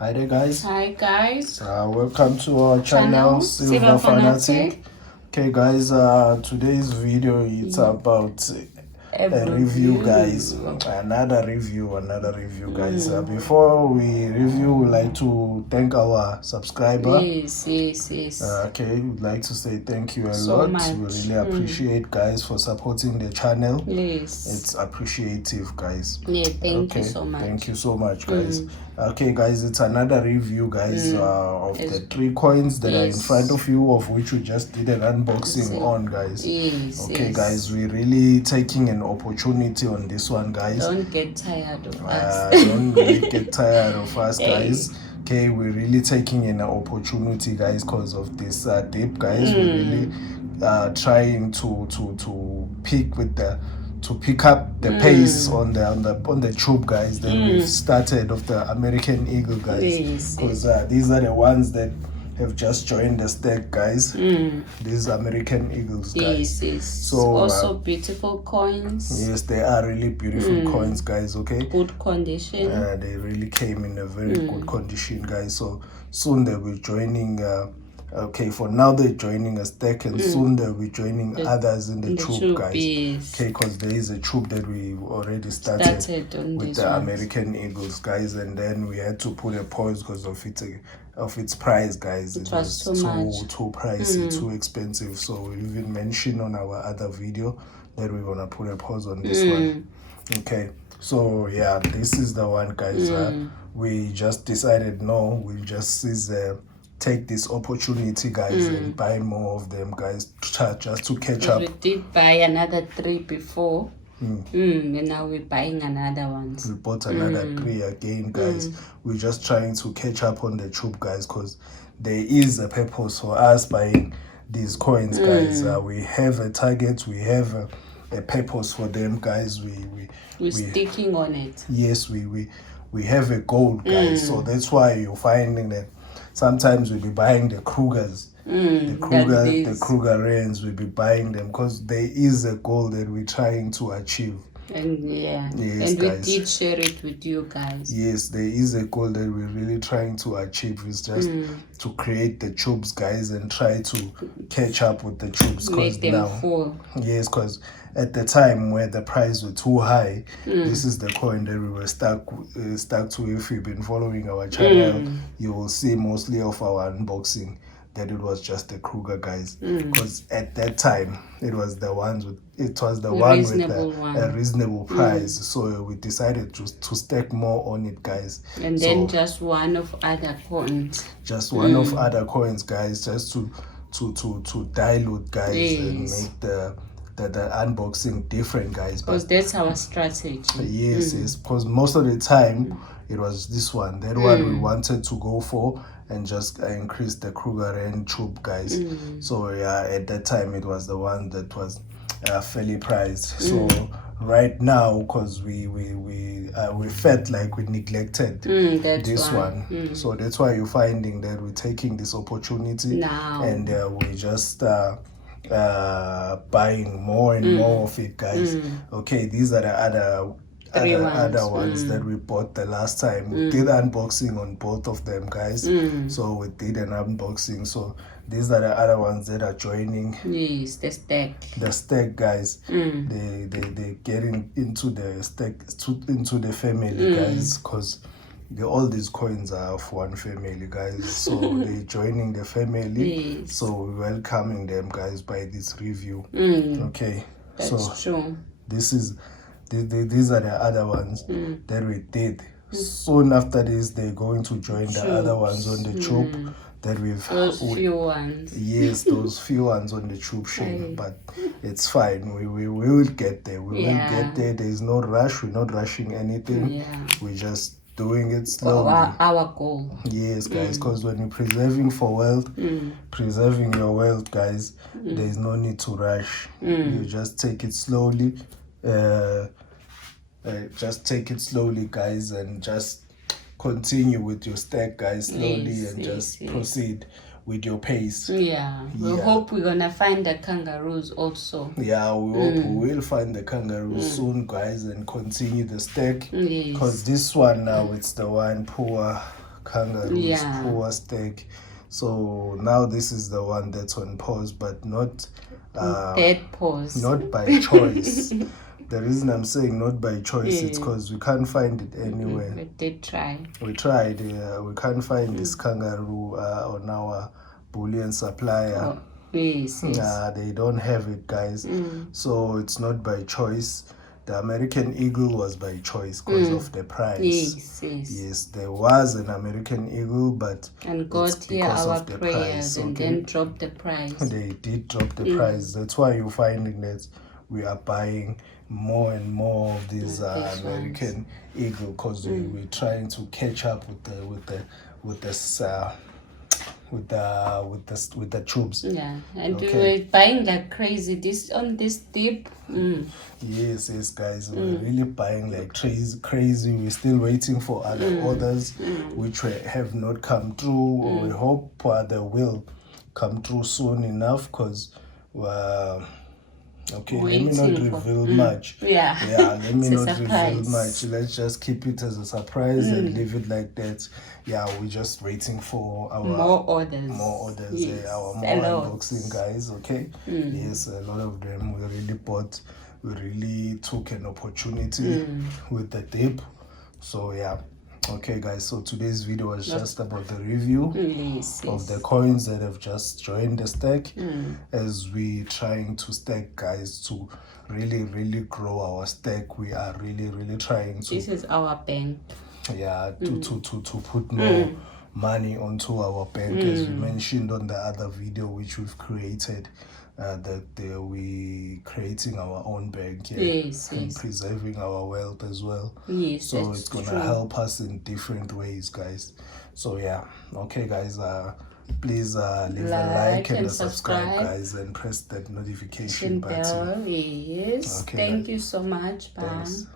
Hi there, guys. Hi guys. Welcome to our channel, Silver Fanatic. Okay, guys. Today's video it's about a review, guys. Another review, guys. Before we review, we'd like to thank our subscriber. Yes. Okay, we'd like to say thank you a So lot. much. We really appreciate, guys, for supporting the channel. Yes. It's appreciative, guys. Yeah, thank you so much. Thank you so much, guys. Okay, guys, it's another review, guys, of the 3 coins that are in front of you, of which we just did an unboxing on, guys. Yes. Okay, guys, we're really taking an opportunity on this one, guys. Don't get tired of us. Don't really get tired of us, guys. Okay, we're really taking an opportunity, guys, because of this dip, guys. We're really trying to pick up the pace on the tube, guys, that we've started of the American Eagle, guys, because these are the ones that have just joined the stack, guys. These American Eagles, guys. Yes. So also beautiful coins. Yes, they are really beautiful coins, guys. Okay, good condition. They really came in a very good condition, guys. So soon they'll be joining okay, for now they're joining a stack, and soon they'll be joining others in the tube, guys. Okay, because there is a tube that we already started with the American Eagles, guys, and then we had to put a pause because of its price, guys. It was too pricey, too expensive. So we even mentioned on our other video that we're gonna put a pause on this one. Okay, so yeah, this is the one, guys. We just decided we'll just take this opportunity, guys, and buy more of them, guys, just to catch up. We did buy another 3 before, and now we're buying another one. We bought another 3 again, guys. We're just trying to catch up on the tube, guys, because there is a purpose for us buying these coins, guys. We have a target, we have a purpose for them, guys. We're sticking on it. Yes, we have a goal, guys. So that's why you're finding that sometimes we'll be buying the Krugers, the Kruger Rains. We'll be buying them because there is a goal that we're trying to achieve. And yes, and guys, we did share it with you guys. Yes, there is a goal that we're really trying to achieve. It's just to create the tubes, guys, and try to catch up with the tubes. Make them full. Yes, because at the time where the price was too high, this is the coin that we were stuck to. If you've been following our channel, you will see mostly of our unboxing that it was just the Kruger, guys, because at that time it was the one with a reasonable price. So we decided to stack more on it, guys, and then just one of other coins, guys, just to dilute, guys, and make the unboxing different, guys, because that's our strategy. Yes, because most of the time it was this one, that one we wanted to go for, and just increase the Kruger and tube, guys. So yeah, at that time it was the one that was fairly priced. So right now, because we felt like we neglected this one, so that's why you're finding that we're taking this opportunity now, and we just buying more and more of it, guys. Okay, these are the other ones that we bought the last time. We did unboxing on both of them, guys. So we did an unboxing. So these are the other ones that are joining. Yes, the stack, guys. They getting into the stack, into the family, guys, because all these coins are of one family, guys. So they're joining the family. So we're welcoming them, guys, by this review. Okay, that's true. These are the other ones that we did. Soon after this, they're going to join the other ones on the tube that we've... Those few ones. Yes, those few ones on the tube, Shane. But it's fine. We will get there. We will get there. There's no rush. We're not rushing anything. We're just doing it slowly. Our goal. Yes, guys, because when you're preserving for wealth, preserving your wealth, guys, there's no need to rush. You just take it slowly. Just take it slowly, guys, and just continue with your stack, guys, slowly, and just proceed with your pace. We hope we're gonna find the kangaroos also. We hope we will find the kangaroos soon, guys, and continue the stack, because this one now, it's the one poor kangaroo's poor stack. So now this is the one that's on pause, but not dead pause. Not by choice. The reason I'm saying not by choice is because we can't find it anywhere. We did try. We tried. We can't find this kangaroo on our bullion supplier. Yes. They don't have it, guys. So it's not by choice. The American eagle was by choice because of the price. Yes, there was an American eagle, but and God hear our prayers and then drop the price. They did drop the price. That's why you're finding that we are buying more and more of these American eagle, because we're trying to catch up with the troops. And we were buying like crazy on this dip. Yes, guys, we're really buying like crazy. We're still waiting for other orders which have not come through. We hope they will come through soon enough, because let me not reveal much. Let me not reveal much. Let's just keep it as a surprise and leave it like that. We're just waiting for our more orders. Our more unboxing, guys. Yes, a lot of them we really bought. We really took an opportunity with the dip. So okay, guys, so today's video was just about the review of the coins that have just joined the stack, as we trying to stack, guys, to really grow our stack. We are really trying to, this is our bank, to put more money onto our bank, as we mentioned on the other video which we've created, that we creating our own bank and preserving our wealth as well. So it's gonna help us in different ways, guys. So okay, guys, please leave a like and a subscribe, guys, and press that notification button. Thank you so much. Bye. Thanks.